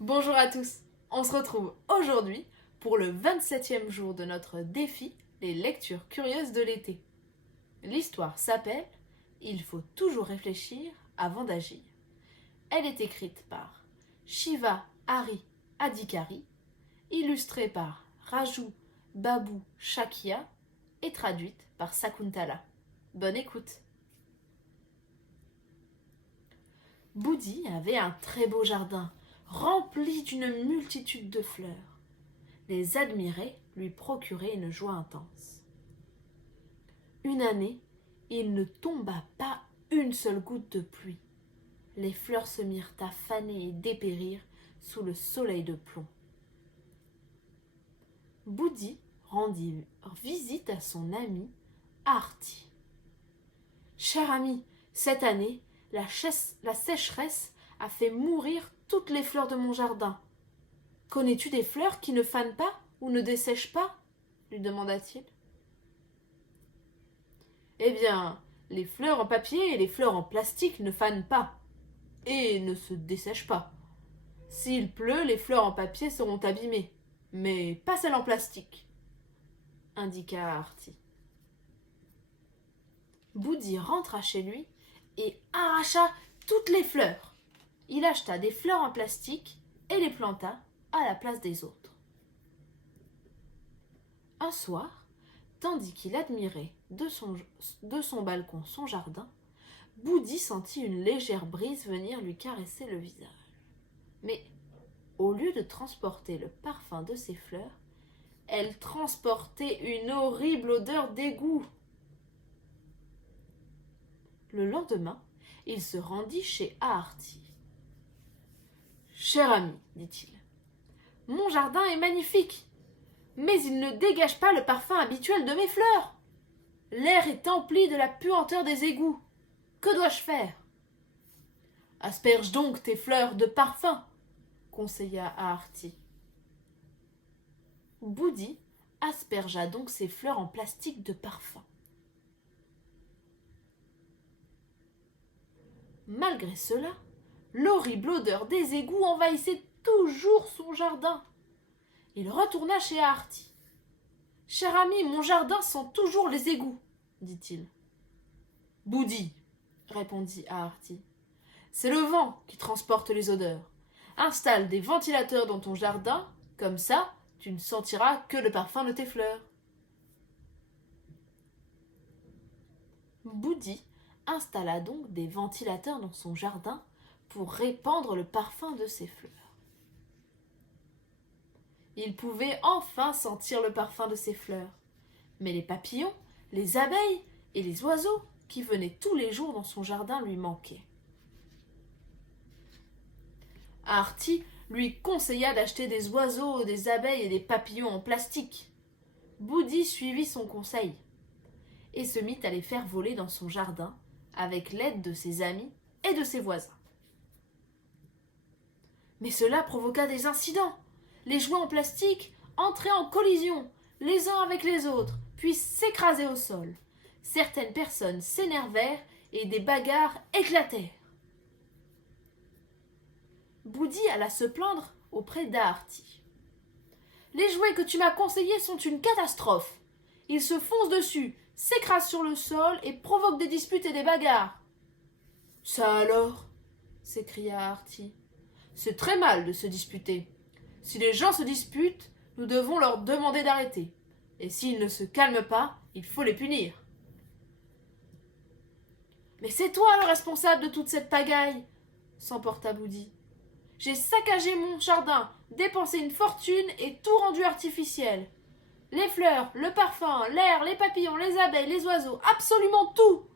Bonjour à tous, on se retrouve aujourd'hui pour le 27e jour de notre défi, les lectures curieuses de l'été. L'histoire s'appelle « Il faut toujours réfléchir avant d'agir ». Elle est écrite par Shiva Hari Adhikari, illustrée par Raju Babu Shakia et traduite par Sakuntala. Bonne écoute. Boudi avait un très beau jardin, rempli d'une multitude de fleurs. Les admirer lui procurait une joie intense. Une année, il ne tomba pas une seule goutte de pluie. Les fleurs se mirent à faner et dépérir sous le soleil de plomb. Boudi rendit visite à son ami Arti. « Cher ami, cette année, la sécheresse a fait mourir toutes les fleurs de mon jardin. Connais-tu des fleurs qui ne fanent pas ou ne dessèchent pas ?» lui demanda-t-il. « Eh bien, les fleurs en papier et les fleurs en plastique ne fanent pas et ne se dessèchent pas. S'il pleut, les fleurs en papier seront abîmées, mais pas celles en plastique, » indiqua Arti. Boudi rentra chez lui et arracha toutes les fleurs. Il acheta des fleurs en plastique et les planta à la place des autres. Un soir, tandis qu'il admirait de son balcon son jardin, Boudi sentit une légère brise venir lui caresser le visage. Mais au lieu de transporter le parfum de ses fleurs, elle transportait une horrible odeur d'égout. Le lendemain, il se rendit chez Aarti. « Cher ami, dit-il, mon jardin est magnifique, mais il ne dégage pas le parfum habituel de mes fleurs. L'air est empli de la puanteur des égouts. Que dois-je faire ?»« Asperge donc tes fleurs de parfum, » conseilla Aarti. Boudi aspergea donc ses fleurs en plastique de parfum. Malgré cela, l'horrible odeur des égouts envahissait toujours son jardin. Il retourna chez Aarti. « Cher ami, mon jardin sent toujours les égouts, » dit-il. « Boudi, » répondit Aarti, « c'est le vent qui transporte les odeurs. Installe des ventilateurs dans ton jardin, comme ça, tu ne sentiras que le parfum de tes fleurs. » Boudi installa donc des ventilateurs dans son jardin pour répandre le parfum de ses fleurs. Il pouvait enfin sentir le parfum de ses fleurs, mais les papillons, les abeilles et les oiseaux qui venaient tous les jours dans son jardin lui manquaient. Aarti lui conseilla d'acheter des oiseaux, des abeilles et des papillons en plastique. Boudi suivit son conseil et se mit à les faire voler dans son jardin avec l'aide de ses amis et de ses voisins. Mais cela provoqua des incidents. Les jouets en plastique entraient en collision les uns avec les autres, puis s'écrasaient au sol. Certaines personnes s'énervèrent et des bagarres éclatèrent. Boudi alla se plaindre auprès d'Aarti. « Les jouets que tu m'as conseillés sont une catastrophe. Ils se foncent dessus, s'écrasent sur le sol et provoquent des disputes et des bagarres. »« Ça alors ?» s'écria Aarti. « C'est très mal de se disputer. Si les gens se disputent, nous devons leur demander d'arrêter. Et s'ils ne se calment pas, il faut les punir. »« Mais c'est toi le responsable de toute cette pagaille !» s'emporta Boudi. « J'ai saccagé mon jardin, dépensé une fortune et tout rendu artificiel. Les fleurs, le parfum, l'air, les papillons, les abeilles, les oiseaux, absolument tout.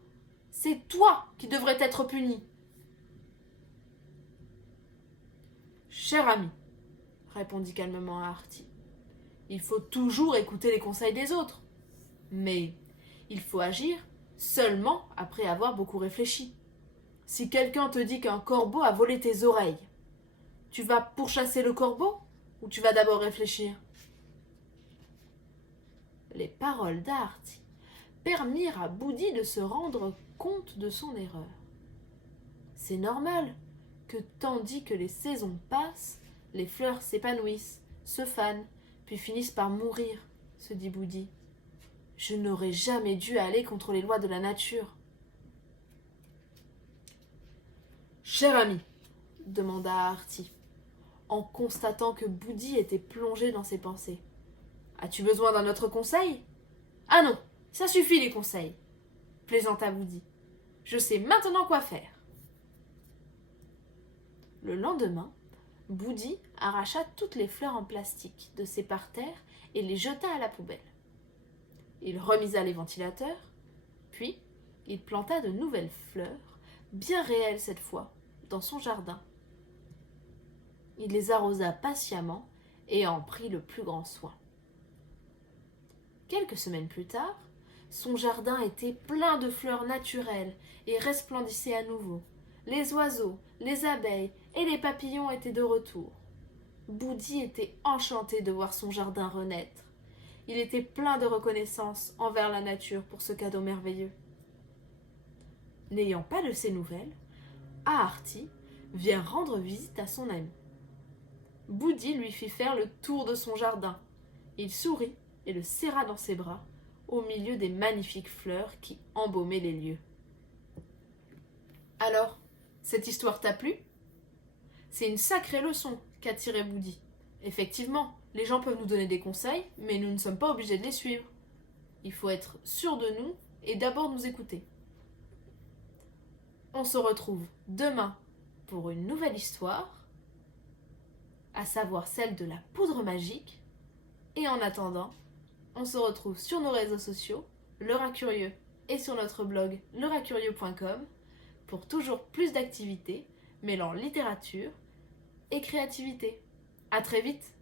C'est toi qui devrais être puni. »« Cher ami, » répondit calmement Aarti, « il faut toujours écouter les conseils des autres. Mais il faut agir seulement après avoir beaucoup réfléchi. Si quelqu'un te dit qu'un corbeau a volé tes oreilles, tu vas pourchasser le corbeau ou tu vas d'abord réfléchir ?» Les paroles d'Aarti permirent à Boudi de se rendre compte de son erreur. C'est normal que, tandis que les saisons passent, Les fleurs s'épanouissent, se fanent, puis finissent par mourir, se dit Boudi. Je n'aurais jamais dû aller contre les lois de la nature. Cher ami, demanda Artie, en constatant que Boudi était plongé dans ses pensées. As-tu besoin d'un autre conseil? Ah non, ça suffit les conseils, plaisanta Boudi. Je sais maintenant quoi faire. Le lendemain, Boudi arracha toutes les fleurs en plastique de ses parterres et les jeta à la poubelle. Il remisa les ventilateurs, puis il planta de nouvelles fleurs, bien réelles cette fois, dans son jardin. Il les arrosa patiemment et en prit le plus grand soin. Quelques semaines plus tard, son jardin était plein de fleurs naturelles et resplendissait à nouveau. Les oiseaux, les abeilles et les papillons étaient de retour. Boudi était enchanté de voir son jardin renaître. Il était plein de reconnaissance envers la nature pour ce cadeau merveilleux. N'ayant pas de ses nouvelles, Aarti vient rendre visite à son ami. Boudi lui fit faire le tour de son jardin. Il sourit et le serra dans ses bras, au milieu des magnifiques fleurs qui embaumaient les lieux. Alors, cette histoire t'a plu? C'est une sacrée leçon qu'a tiré Boudi. Effectivement, les gens peuvent nous donner des conseils, mais nous ne sommes pas obligés de les suivre. Il faut être sûr de nous et d'abord nous écouter. On se retrouve demain pour une nouvelle histoire, à savoir celle de la poudre magique. Et en attendant, on se retrouve sur nos réseaux sociaux, Le Rat Curieux, et sur notre blog leracurieux.com pour toujours plus d'activités mêlant littérature et créativité. À très vite!